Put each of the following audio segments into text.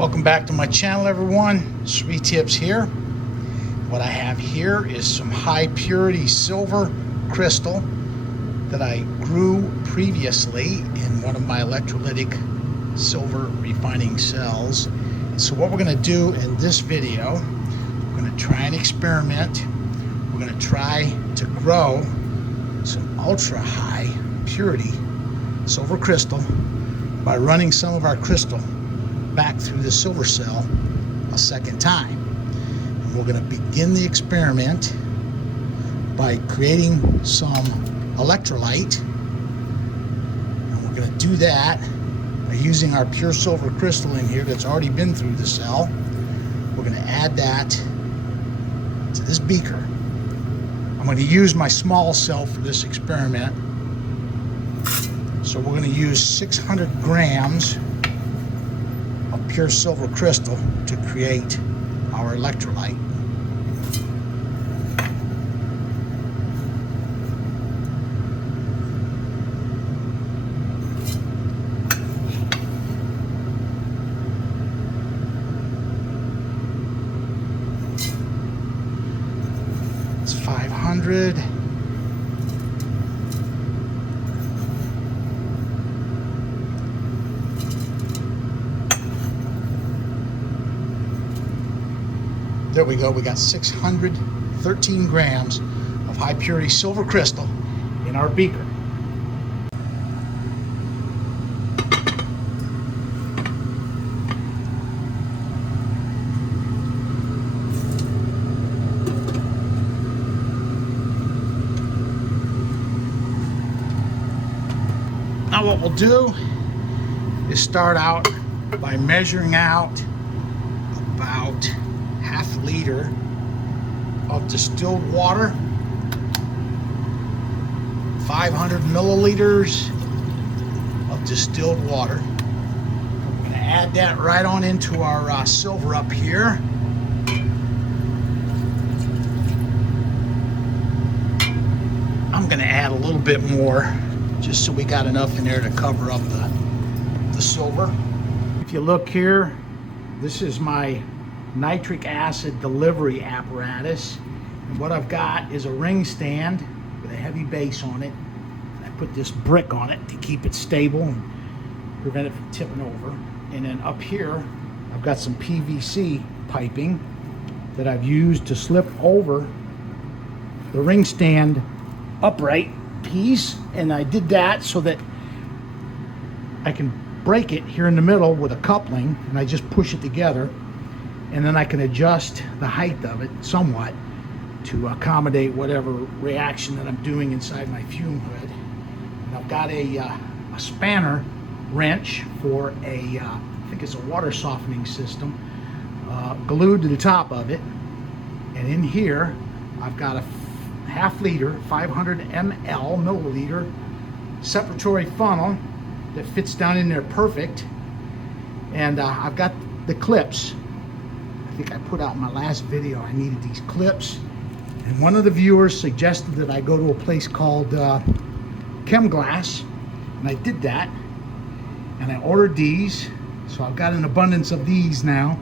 Welcome back to my channel, everyone. 3 Tips here. What I have here is some high purity silver crystal that I grew previously in one of my electrolytic silver refining cells. So what we're going to do in this video, we're going to try an experiment. We're going to try to grow some ultra high purity silver crystal by running some of our crystal back through the silver cell a second time. And we're going to begin the experiment by creating some electrolyte, and we're going to do that by using our pure silver crystal in here that's already been through the cell. We're going to add that to this beaker. I'm going to use my small cell for this experiment, so we're going to use 600 grams of pure silver crystal to create our electrolyte. It's 500. There we go. We got 613 grams of high purity silver crystal in our beaker. Now what we'll do is start out by measuring out about half liter of distilled water, 500 milliliters of distilled water. We're going to add that right on into our silver up here. I'm going to add a little bit more just so we got enough in there to cover up the silver. If you look here, this is my nitric acid delivery apparatus, and what I've got is a ring stand with a heavy base on it, and I put this brick on it to keep it stable and prevent it from tipping over. And then up here I've got some PVC piping that I've used to slip over the ring stand upright piece, and I did that so that I can break it here in the middle with a coupling, and I just push it together, and then I can adjust the height of it somewhat to accommodate whatever reaction that I'm doing inside my fume hood. And I've got a spanner wrench for I think it's a water softening system, glued to the top of it. And in here I've got a half liter, 500 milliliter separatory funnel that fits down in there perfect. And I've got the clips. I think I put out in my last video I needed these clips, and one of the viewers suggested that I go to a place called Chemglass, and I did that, and I ordered these, so I've got an abundance of these now.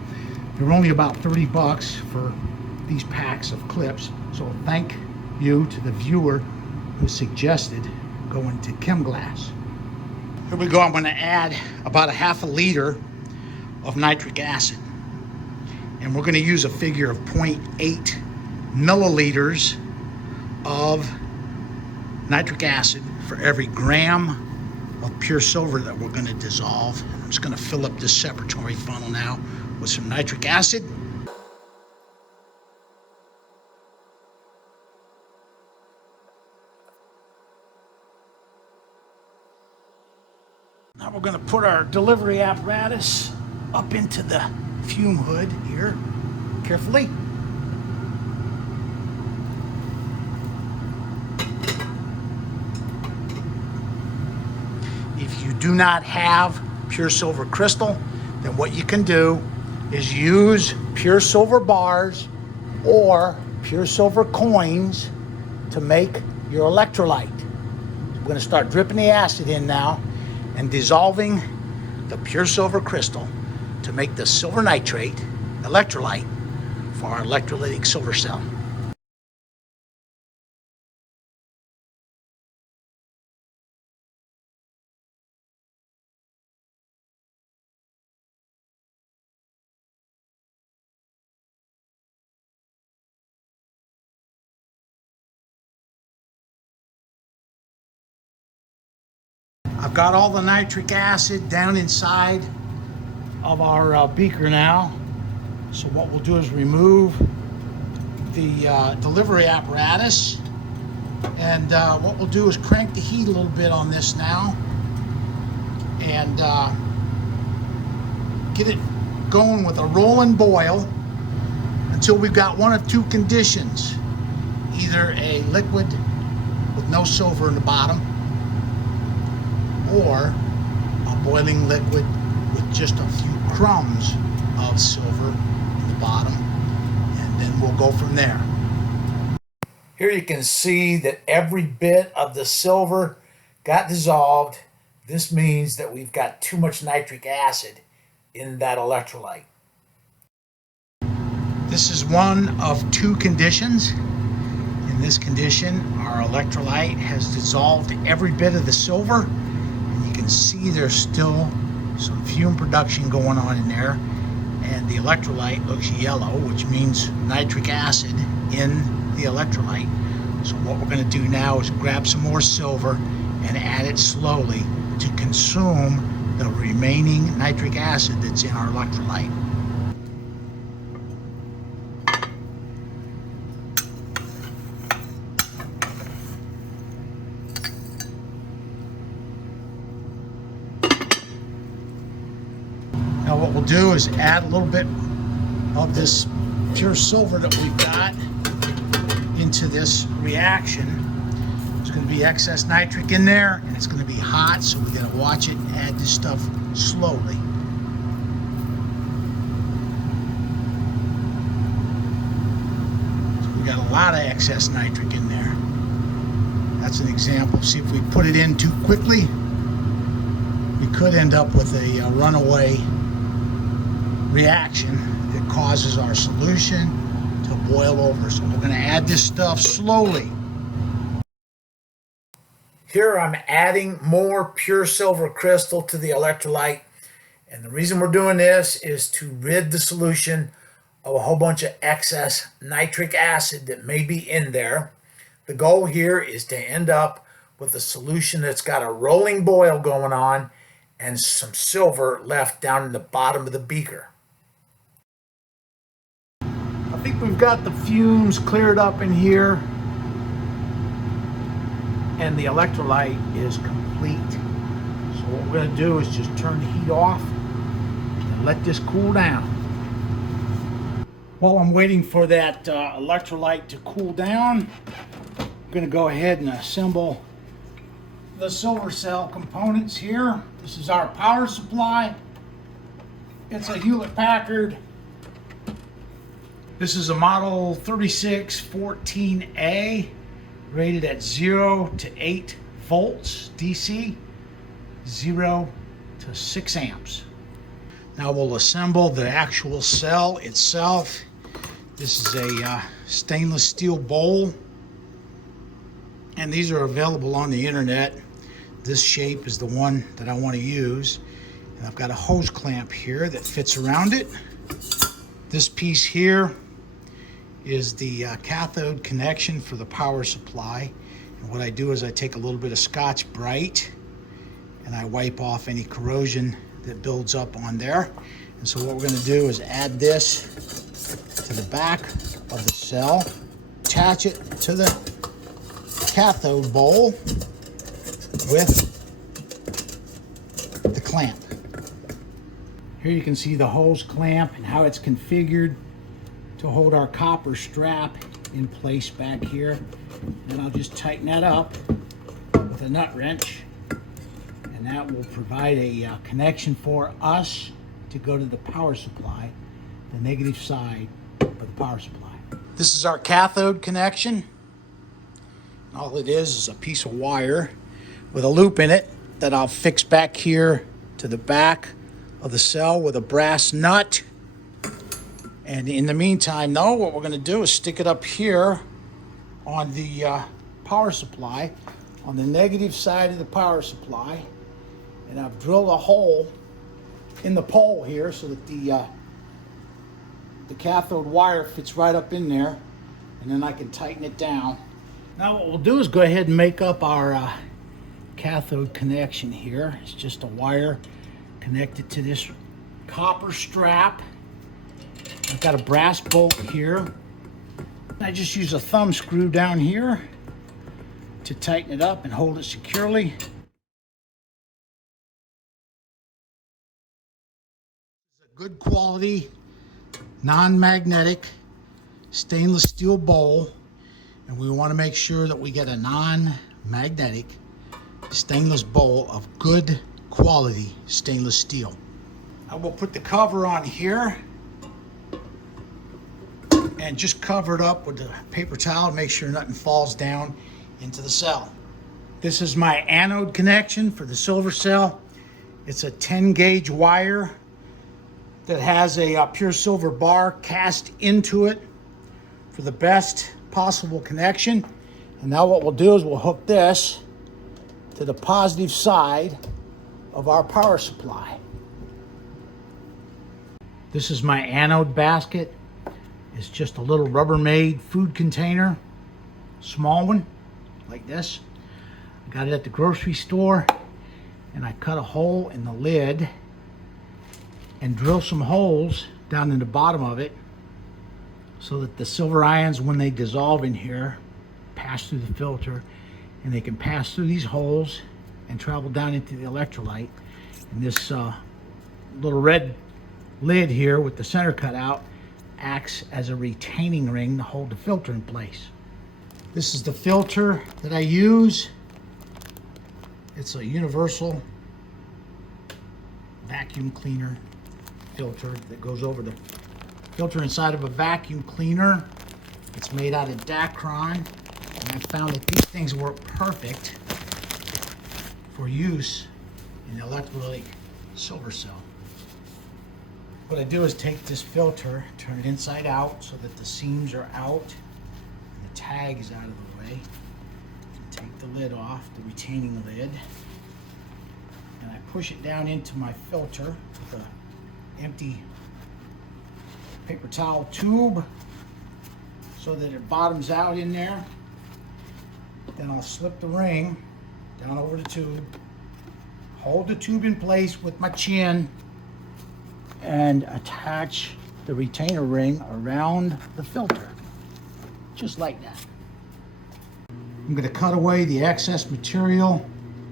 They're only about 30 bucks for these packs of clips, so thank you to the viewer who suggested going to Chemglass. Here we go. I'm going to add about a half a liter of nitric acid. And we're going to use a figure of 0.8 milliliters of nitric acid for every gram of pure silver that we're going to dissolve. I'm just going to fill up this separatory funnel now with some nitric acid. Now we're going to put our delivery apparatus up into the fume hood here carefully. If you do not have pure silver crystal, then what you can do is use pure silver bars or pure silver coins to make your electrolyte. We're going to start dripping the acid in now and dissolving the pure silver crystal to to make the silver nitrate electrolyte for our electrolytic silver cell. I've got all the nitric acid down inside of our beaker now. So what we'll do is remove the delivery apparatus, and what we'll do is crank the heat a little bit on this now and get it going with a rolling boil until we've got one of two conditions: either a liquid with no silver in the bottom, or a boiling liquid with just a few crumbs of silver in the bottom, and then we'll go from there. Here you can see that every bit of the silver got dissolved. This means that we've got too much nitric acid in that electrolyte. This is one of two conditions. In this condition, our electrolyte has dissolved every bit of the silver. You can see there's still some fume production going on in there, and the electrolyte looks yellow, which means nitric acid in the electrolyte. So what we're going to do now is grab some more silver and add it slowly to consume the remaining nitric acid that's in our electrolyte. Now what we'll do is add a little bit of this pure silver that we've got into this reaction. There's going to be excess nitric in there, and it's going to be hot, so we got to watch it and add this stuff slowly. So we got a lot of excess nitric in there. That's an example. See, if we put it in too quickly, we could end up with a runaway reaction that causes our solution to boil over. So we're going to add this stuff slowly. Here I'm adding more pure silver crystal to the electrolyte, and the reason we're doing this is to rid the solution of a whole bunch of excess nitric acid that may be in there. The goal here is to end up with a solution that's got a rolling boil going on and some silver left down in the bottom of the beaker. I think we've got the fumes cleared up in here, and the electrolyte is complete. So what we're going to do is just turn the heat off and let this cool down. While I'm waiting for that electrolyte to cool down, I'm going to go ahead and assemble the silver cell components here. This is our power supply. It's a Hewlett-Packard. This is a model 3614A, rated at 0 to 8 volts DC, 0 to 6 amps. Now we'll assemble the actual cell itself. This is a stainless steel bowl, and these are available on the internet. This shape is the one that I want to use, and I've got a hose clamp here that fits around it. This piece here is the cathode connection for the power supply, and what I do is I take a little bit of Scotch-Brite and I wipe off any corrosion that builds up on there. And so what we're going to do is add this to the back of the cell, attach it to the cathode bowl with the clamp. Here you can see the hose clamp and how it's configured to hold our copper strap in place back here. And I'll just tighten that up with a nut wrench, and that will provide a connection for us to go to the power supply, the negative side of the power supply. This is our cathode connection. All it is a piece of wire with a loop in it that I'll fix back here to the back of the cell with a brass nut. And in the meantime, now what we're going to do is stick it up here on the power supply, on the negative side of the power supply. And I've drilled a hole in the pole here so that the cathode wire fits right up in there, and then I can tighten it down. Now what we'll do is go ahead and make up our cathode connection here. It's just a wire connected to this copper strap. I've got a brass bolt here. I just use a thumb screw down here to tighten it up and hold it securely. It's a good quality, non-magnetic stainless steel bowl, and we want to make sure that we get a non-magnetic stainless bowl of good quality stainless steel. I will put the cover on here and just cover it up with a paper towel to make sure nothing falls down into the cell. This is my anode connection for the silver cell. It's a 10 gauge wire that has a pure silver bar cast into it for the best possible connection. And now what we'll do is we'll hook this to the positive side of our power supply. This is my anode basket. It's just a little Rubbermaid food container, small one, like this. I got it at the grocery store, and I cut a hole in the lid and drill some holes down in the bottom of it so that the silver ions, when they dissolve in here, pass through the filter, and they can pass through these holes and travel down into the electrolyte. And this little red lid here with the center cut out acts as a retaining ring to hold the filter in place. This is the filter that I use. It's a universal vacuum cleaner filter that goes over the filter inside of a vacuum cleaner. It's made out of Dacron, and I found that these things work perfect for use in the electrolytic silver cell. What I do is take this filter, turn it inside out so that the seams are out and the tag is out of the way. Take the lid off, the retaining lid, and I push it down into my filter with an empty paper towel tube so that it bottoms out in there. Then I'll slip the ring down over the tube, hold the tube in place with my chin, and attach the retainer ring around the filter, just like that. I'm going to cut away the excess material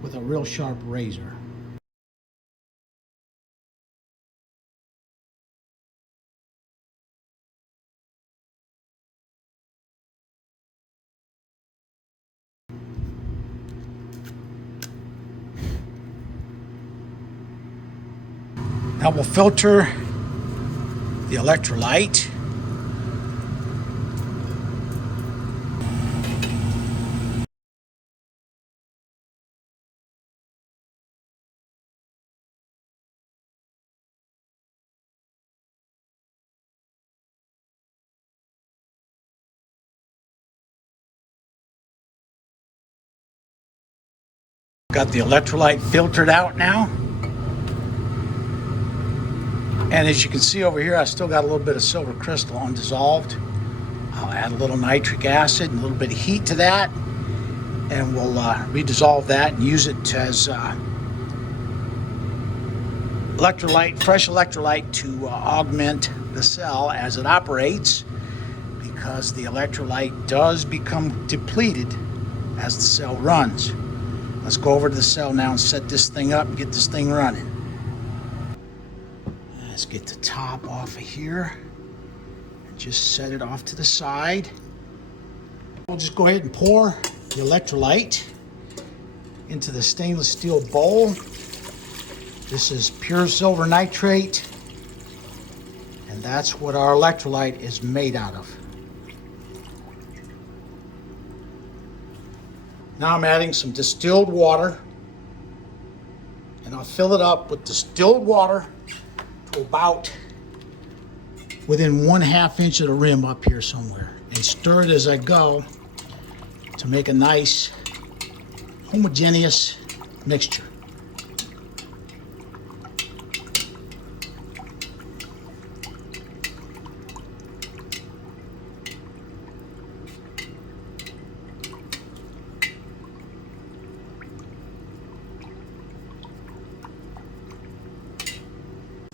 with a real sharp razor. Now we'll filter the electrolyte. Got the electrolyte filtered out now. And as you can see over here, I still got a little bit of silver crystal undissolved. I'll add a little nitric acid and a little bit of heat to that, and we'll redissolve that and use it as electrolyte, fresh electrolyte, to augment the cell as it operates, because the electrolyte does become depleted as the cell runs. Let's go over to the cell now and set this thing up and get this thing running. Let's get the top off of here and just set it off to the side. We'll just go ahead and pour the electrolyte into the stainless steel bowl. This is pure silver nitrate, and that's what our electrolyte is made out of. Now I'm adding some distilled water, and I'll fill it up with distilled water to about within 1/2 inch of the rim up here somewhere, and stir it as I go to make a nice homogeneous mixture.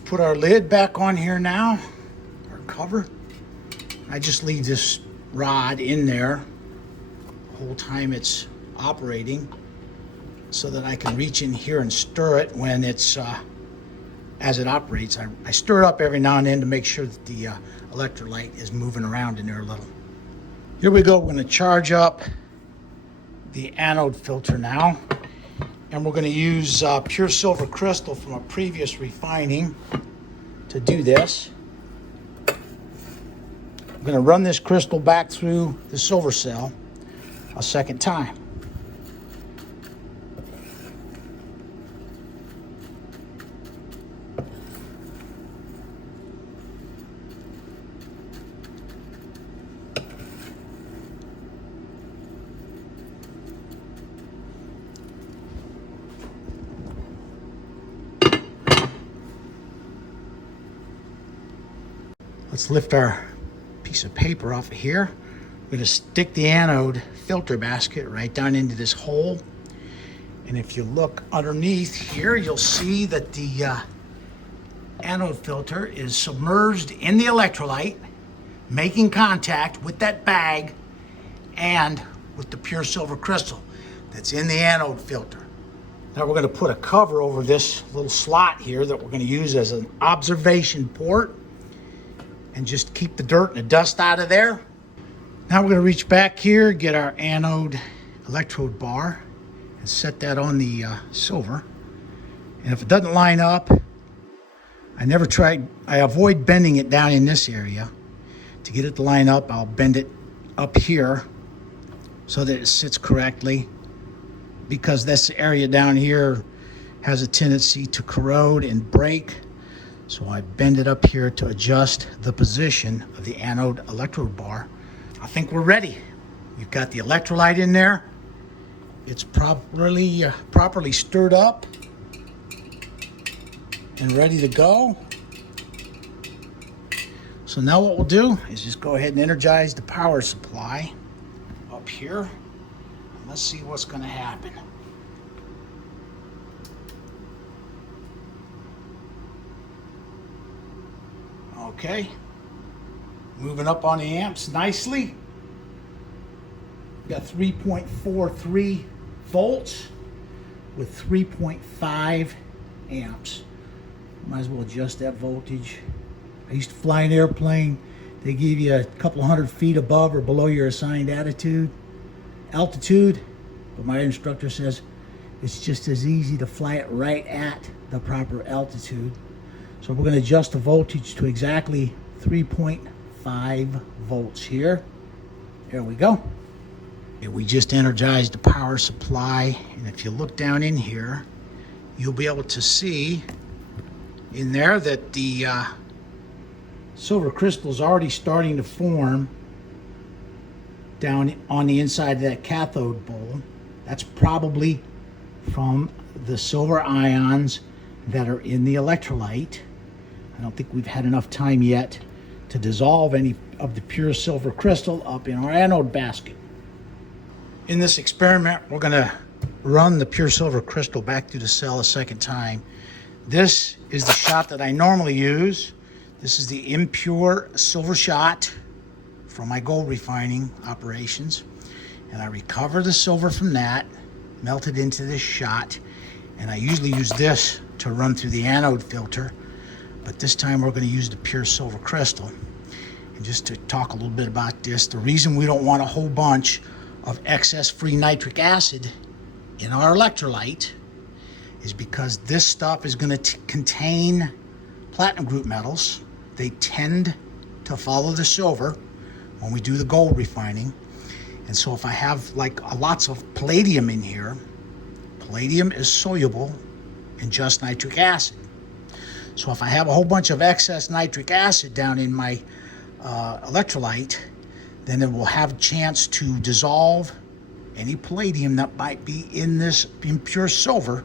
Put our lid back on here now, our cover. I just leave this rod in there the whole time it's operating so that I can reach in here and stir it when it's as it operates. I stir it up every now and then to make sure that the electrolyte is moving around in there a little. Here we go. We're going to charge up the anode filter now, and we're going to use pure silver crystal from a previous refining to do this. I'm going to run this crystal back through the silver cell a second time. Let's lift our piece of paper off of here. We're going to stick the anode filter basket right down into this hole. And if you look underneath here, you'll see that the anode filter is submerged in the electrolyte, making contact with that bag and with the pure silver crystal that's in the anode filter. Now we're going to put a cover over this little slot here that we're going to use as an observation port, and just keep the dirt and the dust out of there. Now we're going to reach back here, get our anode electrode bar, and set that on the silver. And if it doesn't line up, I avoid bending it down in this area. To get it to line up, I'll bend it up here so that it sits correctly, because this area down here has a tendency to corrode and break. So I bend it up here to adjust the position of the anode electrode bar. I think we're ready. We've got the electrolyte in there. It's properly stirred up and ready to go. So now what we'll do is just go ahead and energize the power supply up here. And let's see what's going to happen. Okay, moving up on the amps nicely. We've got 3.43 volts with 3.5 amps. Might as well adjust that voltage. I used to fly an airplane. They give you a couple hundred feet above or below your assigned altitude, but my instructor says it's just as easy to fly it right at the proper altitude. So we're going to adjust the voltage to exactly 3.5 volts here. There we go. And we just energized the power supply. And if you look down in here, you'll be able to see in there that the silver crystal is already starting to form down on the inside of that cathode bowl. That's probably from the silver ions that are in the electrolyte. I don't think we've had enough time yet to dissolve any of the pure silver crystal up in our anode basket. In this experiment, we're going to run the pure silver crystal back through the cell a second time. This is the shot that I normally use. This is the impure silver shot from my gold refining operations. And I recover the silver from that, melt it into this shot, and I usually use this to run through the anode filter. But this time we're going to use the pure silver crystal. And just to talk a little bit about this, the reason we don't want a whole bunch of excess free nitric acid in our electrolyte is because this stuff is going to contain platinum group metals. They tend to follow the silver when we do the gold refining. And so if I have like lots of palladium in here, palladium is soluble in just nitric acid. So if I have a whole bunch of excess nitric acid down in my electrolyte, then it will have a chance to dissolve any palladium that might be in this impure silver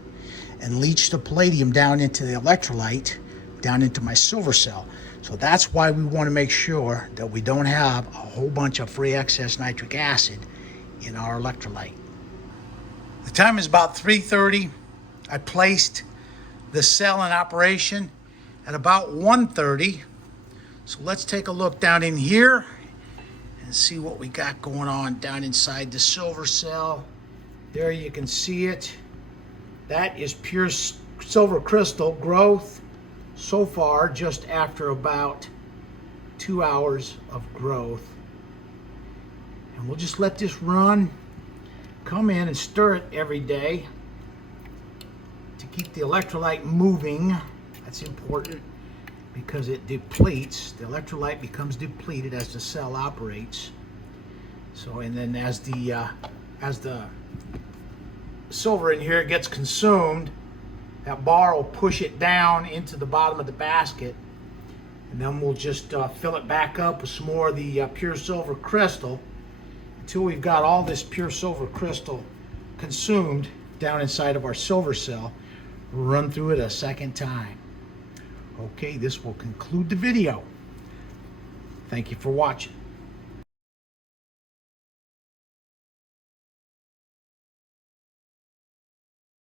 and leach the palladium down into the electrolyte, down into my silver cell. So that's why we want to make sure that we don't have a whole bunch of free excess nitric acid in our electrolyte. The time is about 3:30. I placed the cell in operation at about 1:30. So let's take a look down in here and see what we got going on down inside the silver cell. There you can see it. That is pure silver crystal growth so far, just after about 2 hours of growth. And we'll just let this run. Come in and stir it every day to keep the electrolyte moving. That's important because it depletes. The electrolyte becomes depleted as the cell operates. So, and then as the silver in here gets consumed, that bar will push it down into the bottom of the basket, and then we'll just fill it back up with some more of the pure silver crystal until we've got all this pure silver crystal consumed down inside of our silver cell. We'll run through it a second time. Okay, this will conclude the video. Thank you for watching.